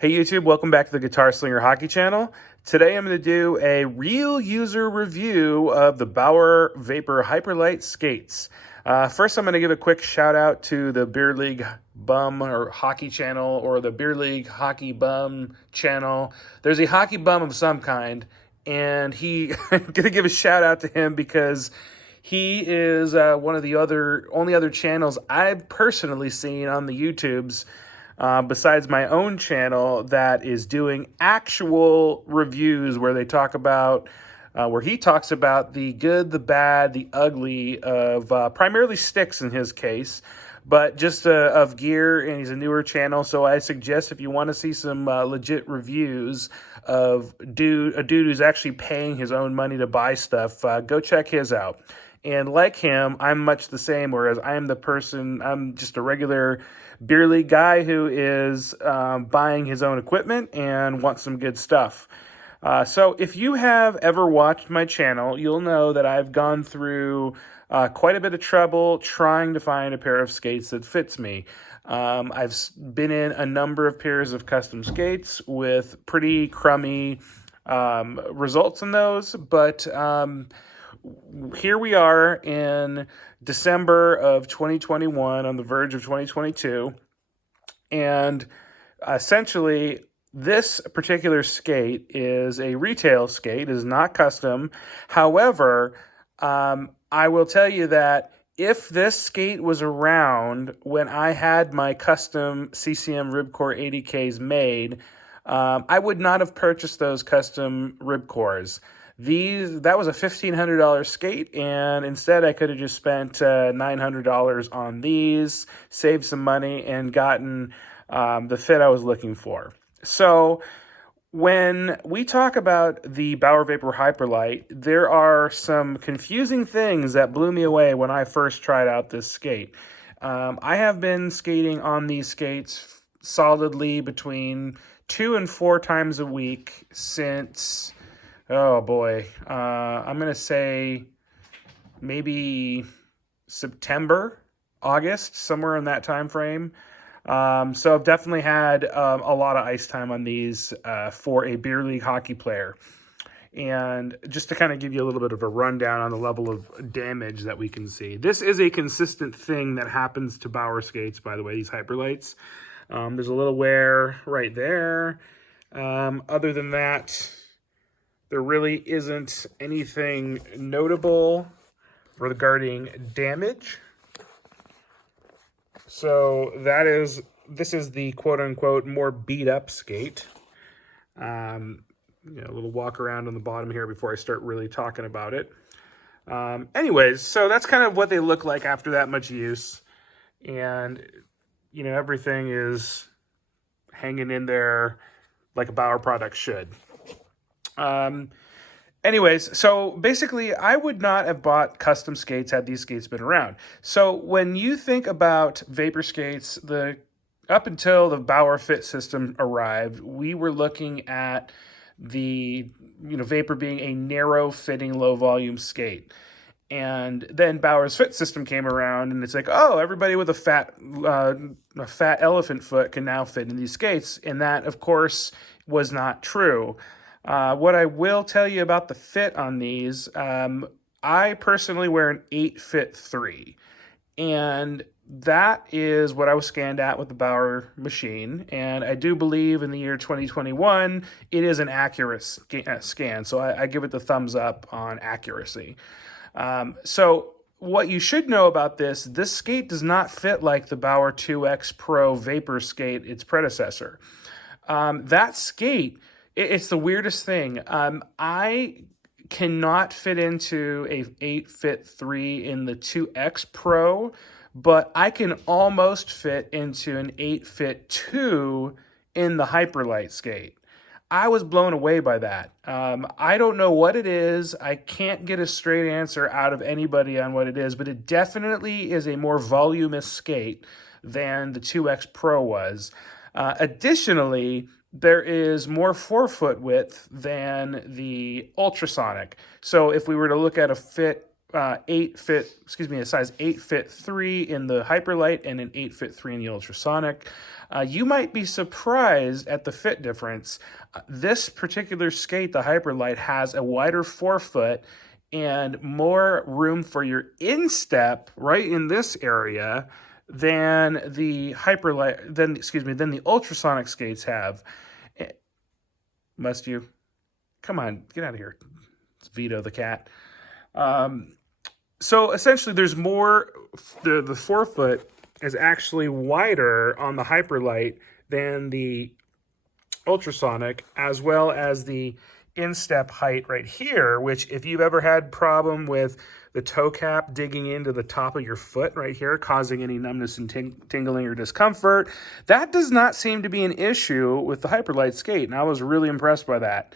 Hey YouTube, welcome back to the Guitar Slinger Hockey channel. Today I'm going to do a real user review of the Bauer Vapor Hyperlite skates. First I'm going to give a quick shout out to the Beer League Bum or Hockey channel or the Beer League Hockey Bum channel. There's a hockey bum of some kind, and I'm going to give a shout out to him because he is one of the only other channels I've personally seen on the YouTubes besides my own channel that is doing actual reviews where he talks about the good, the bad, the ugly of primarily sticks in his case, but just of gear, and he's a newer channel, so I suggest if you want to see some legit reviews of a dude who's actually paying his own money to buy stuff, go check his out. And like him, I'm much the same, whereas I'm just a regular beer league guy who is buying his own equipment and wants some good stuff. So if you have ever watched my channel, you'll know that I've gone through quite a bit of trouble trying to find a pair of skates that fits me. I've been in a number of pairs of custom skates with pretty crummy results in those, but here we are in December of 2021, on the verge of 2022, and essentially this particular skate is a retail skate, is not custom. However, I will tell you that if this skate was around when I had my custom CCM Ribcore 80Ks made, I would not have purchased those custom ribcores. That was a $1,500 skate, and instead I could have just spent $900 on these, saved some money, and gotten the fit I was looking for. So when we talk about the Bauer Vapor Hyperlite, there are some confusing things that blew me away when I first tried out this skate. I have been skating on these skates solidly between 2 and 4 times a week since... oh boy, I'm going to say maybe September, August, somewhere in that time frame. So I've definitely had a lot of ice time on these for a beer league hockey player. And just to kind of give you a little bit of a rundown on the level of damage that we can see. This is a consistent thing that happens to Bauer skates, by the way, these Hyperlites. There's a little wear right there. Other than that, there really isn't anything notable regarding damage. So this is the quote-unquote more beat-up skate. A little walk around on the bottom here before I start really talking about it. Anyways, so that's kind of what they look like after that much use. And, everything is hanging in there like a Bauer product should. Anyways, so basically I would not have bought custom skates had these skates been around. So when you think about vapor skates, up until the Bauer fit system arrived, we were looking at the vapor being a narrow fitting low volume skate. And then Bauer's fit system came around, and it's like, oh, everybody with a fat elephant foot can now fit in these skates. And that, of course, was not true. What I will tell you about the fit on these, I personally wear an 8-fit 3, and that is what I was scanned at with the Bauer machine, and I do believe in the year 2021, it is an accurate scan, so I give it the thumbs up on accuracy. So what you should know about this skate does not fit like the Bauer 2X Pro Vapor skate, its predecessor. That skate... it's the weirdest thing. I cannot fit into a 8-fit 3 in the 2X Pro, but I can almost fit into an 8-fit 2 in the Hyperlite skate. I was blown away by that. I don't know what it is. I can't get a straight answer out of anybody on what it is, but it definitely is a more voluminous skate than the 2X Pro was. Additionally, there is more forefoot width than the ultrasonic. So if we were to look at a fit a size 8 fit 3 in the Hyperlite and an 8 fit 3 in the Ultrasonic. You might be surprised at the fit difference. This particular skate, the Hyperlite, has a wider forefoot and more room for your instep right in this area than the than the Ultrasonic skates have. Must you? Come on, get out of here. It's Vito the cat. So essentially there's more, the forefoot is actually wider on the Hyperlite than the Ultrasonic, as well as the instep height right here, which if you've ever had problem with the toe cap digging into the top of your foot right here, causing any numbness and tingling or discomfort, that does not seem to be an issue with the Hyperlite skate, and I was really impressed by that.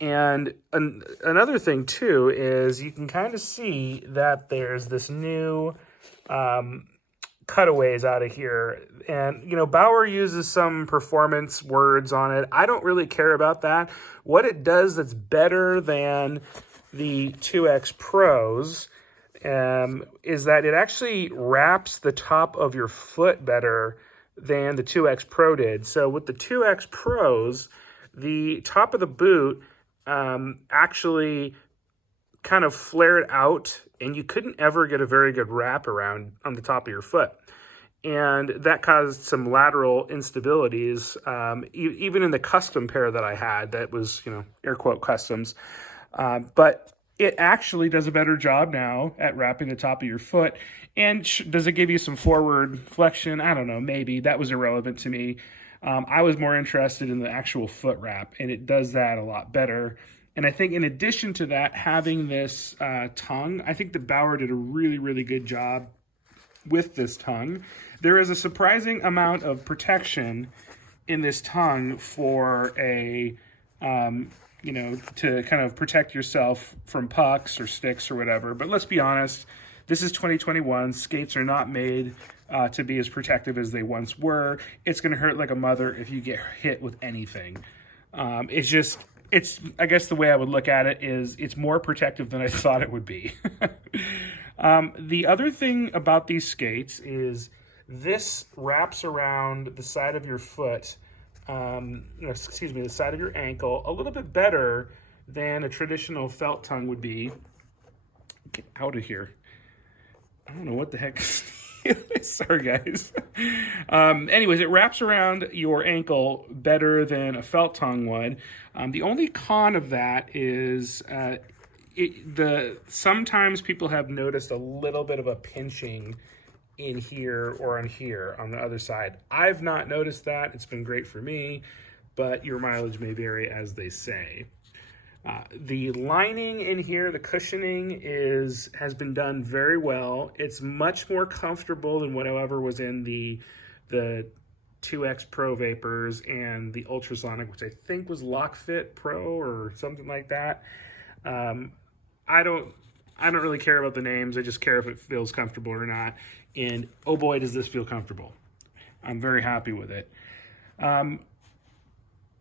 And another thing too is you can kind of see that there's this new cutaways out of here, and Bauer uses some performance words on it. I don't really care about that. What it does that's better than the 2X Pros is that it actually wraps the top of your foot better than the 2X Pro did. So with the 2X Pros, the top of the boot actually kind of flared out, and you couldn't ever get a very good wrap around on the top of your foot. And that caused some lateral instabilities, even in the custom pair that I had that was, air quote customs. But it actually does a better job now at wrapping the top of your foot. And does it give you some forward flexion? I don't know, maybe. That was irrelevant to me. I was more interested in the actual foot wrap, and it does that a lot better. And I think in addition to that, having this tongue, I think that Bauer did a really, really good job with this tongue. There is a surprising amount of protection in this tongue for to kind of protect yourself from pucks or sticks or whatever. But let's be honest, this is 2021. Skates are not made to be as protective as they once were. It's going to hurt like a mother if you get hit with anything. I guess the way I would look at it is it's more protective than I thought it would be. The other thing about these skates is this wraps around the side of your foot, the side of your ankle a little bit better than a traditional felt tongue would be. Get out of here. I don't know what the heck. Sorry, guys. Anyways, it wraps around your ankle better than a felt tongue would. The only con of that is sometimes people have noticed a little bit of a pinching in here or on here on the other side. I've not noticed that. It's been great for me, but your mileage may vary, as they say. The lining in here, the cushioning has been done very well. It's much more comfortable than whatever was in the 2X Pro Vapors and the Ultrasonic, which I think was LockFit Pro or something like that. I don't really care about the names. I just care if it feels comfortable or not. And oh boy, does this feel comfortable. I'm very happy with it.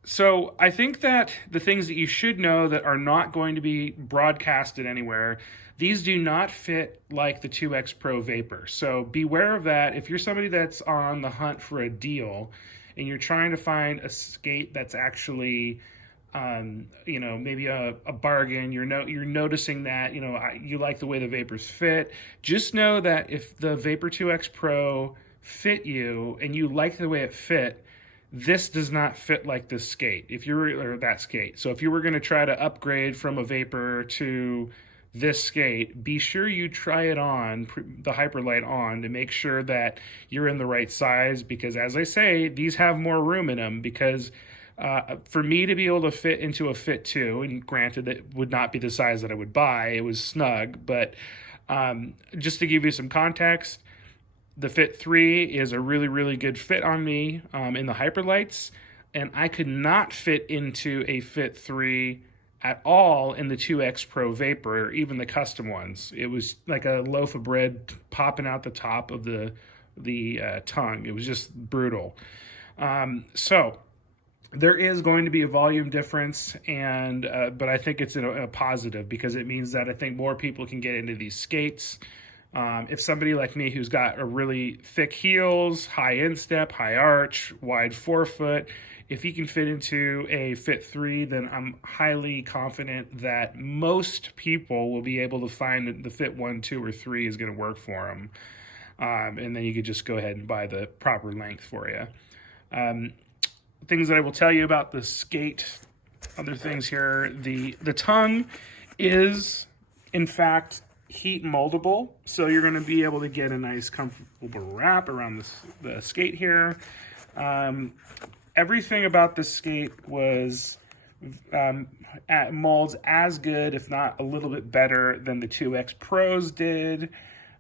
So I think that the things that you should know that are not going to be broadcasted anywhere, these do not fit like the 2X Pro Vapor. So beware of that. If you're somebody that's on the hunt for a deal and you're trying to find a skate that's actually, maybe a bargain, you're noticing that, you like the way the Vapors fit, just know that if the Vapor 2X Pro fit you and you like the way it fit, this does not fit like this skate, that skate. So if you were going to try to upgrade from a Vapor to this skate, be sure you try it on, the Hyperlite on, to make sure that you're in the right size, because as I say, these have more room in them, because for me to be able to fit into a Fit 2, and granted that would not be the size that I would buy, it was snug, but just to give you some context, the Fit 3 is a really, really good fit on me in the Hyperlites, and I could not fit into a Fit 3 at all in the 2X Pro Vapor, or even the custom ones. It was like a loaf of bread popping out the top of the tongue. It was just brutal. So There is going to be a volume difference, and but I think it's a positive because it means that I think more people can get into these skates. If somebody like me who's got a really thick heels, high instep, high arch, wide forefoot, if he can fit into a Fit 3, then I'm highly confident that most people will be able to find the Fit 1, 2, or 3 is going to work for them. And then you could just go ahead and buy the proper length for you. Things that I will tell you about the skate, other things here, the tongue is, in fact, heat moldable, so you're going to be able to get a nice comfortable wrap around the skate here. Everything about this skate was at molds as good, if not a little bit better than the 2X Pros did.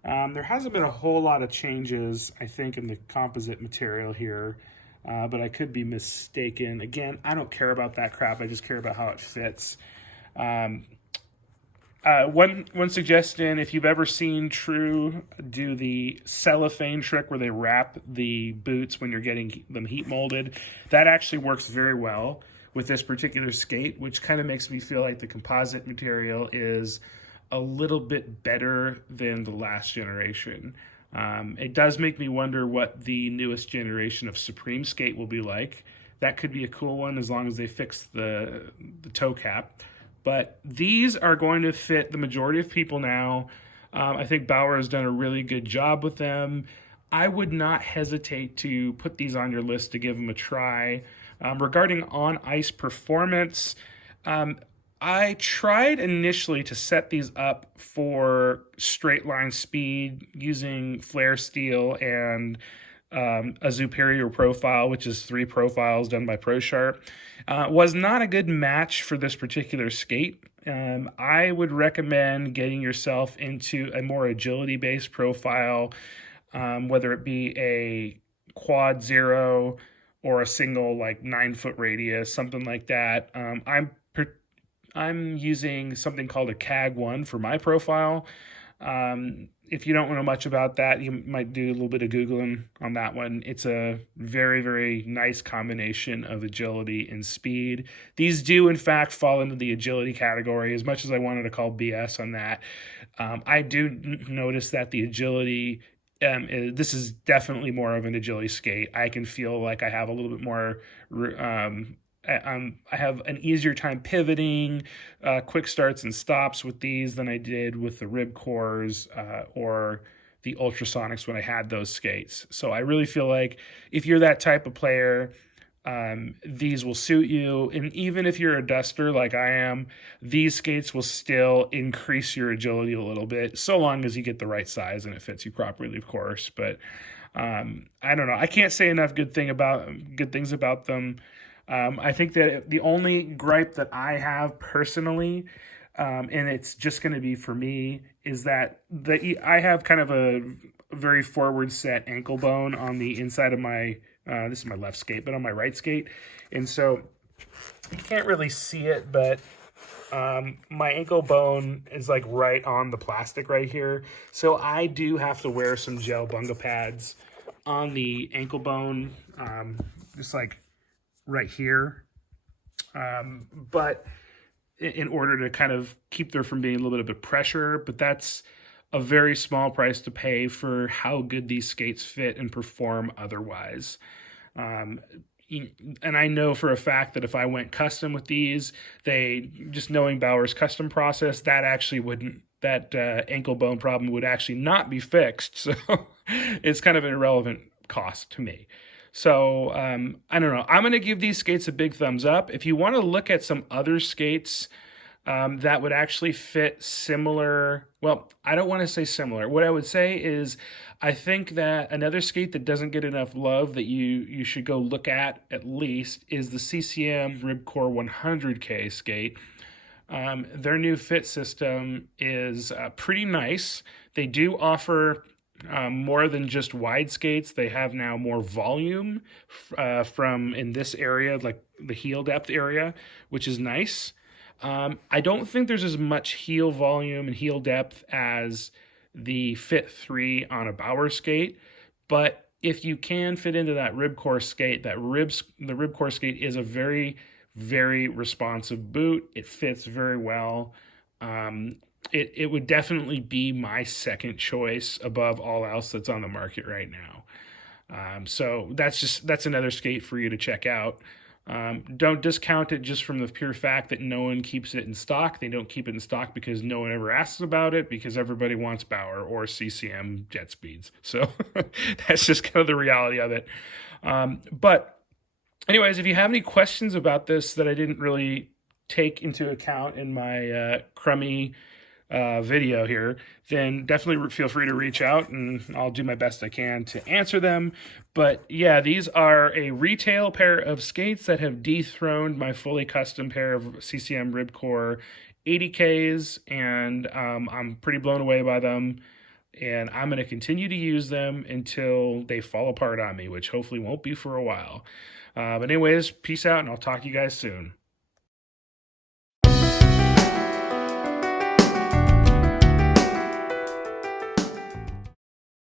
There hasn't been a whole lot of changes, I think, in the composite material here, but I could be mistaken. Again, I don't care about that crap. I just care about how it fits. One suggestion, if you've ever seen True do the cellophane trick where they wrap the boots when you're getting them heat molded, that actually works very well with this particular skate, which kind of makes me feel like the composite material is a little bit better than the last generation. It does make me wonder what the newest generation of Supreme skate will be like. That could be a cool one as long as they fix the toe cap. But these are going to fit the majority of people now. I think Bauer has done a really good job with them. I would not hesitate to put these on your list to give them a try. Regarding on-ice performance, I tried initially to set these up for straight line speed using flare steel and a superior profile, which is 3 profiles done by ProSharp. Was not a good match for this particular skate. I would recommend getting yourself into a more agility-based profile, whether it be a quad 0 or a single like 9-foot radius, something like that. I'm using something called a CAG1 for my profile. If you don't know much about that, you might do a little bit of Googling on that one. It's a very, very nice combination of agility and speed. These do, in fact, fall into the agility category, as much as I wanted to call BS on that. I do notice that the agility, this is definitely more of an agility skate. I can feel like I have a little bit more... I have an easier time pivoting, quick starts and stops with these than I did with the Ribcors or the Ultrasonics when I had those skates. So I really feel like if you're that type of player, these will suit you. And even if you're a duster like I am, these skates will still increase your agility a little bit, so long as you get the right size and it fits you properly, of course. But I don't know. I can't say enough good things about them. I think that the only gripe that I have personally, and it's just going to be for me, is that I have kind of a very forward set ankle bone on the inside of my, this is my left skate, but on my right skate. And so you can't really see it, but my ankle bone is like right on the plastic right here. So I do have to wear some gel bunga pads on the ankle bone, just like right here, but in order to kind of keep there from being a little bit of pressure. But that's a very small price to pay for how good these skates fit and perform otherwise. And I know for a fact that if I went custom with these, just knowing Bauer's custom process, that actually wouldn't, that ankle bone problem would actually not be fixed. So it's kind of an irrelevant cost to me. So, I don't know. I'm going to give these skates a big thumbs up. If you want to look at some other skates that would actually fit similar, well, I don't want to say similar. What I would say is I think that another skate that doesn't get enough love that you should go look at least is the CCM Ribcor 100K skate. Their new fit system is pretty nice. They do offer more than just wide skates. They have now more volume from in this area, like the heel depth area, which is nice. I don't think there's as much heel volume and heel depth as the Fit 3 on a Bauer skate, but if you can fit into that ribcore skate, the ribcore skate is a very, very responsive boot. It fits very well. It would definitely be my second choice above all else that's on the market right now. So that's another skate for you to check out. Don't discount it just from the pure fact that no one keeps it in stock. They don't keep it in stock because no one ever asks about it, because everybody wants Bauer or CCM jet speeds. So that's just kind of the reality of it. But anyways, if you have any questions about this that I didn't really take into account in my crummy video here, then definitely feel free to reach out and I'll do my best I can to answer them. But yeah, these are a retail pair of skates that have dethroned my fully custom pair of CCM Ribcore 80Ks, and I'm pretty blown away by them. And I'm going to continue to use them until they fall apart on me, which hopefully won't be for a while. But anyways, peace out, and I'll talk to you guys soon.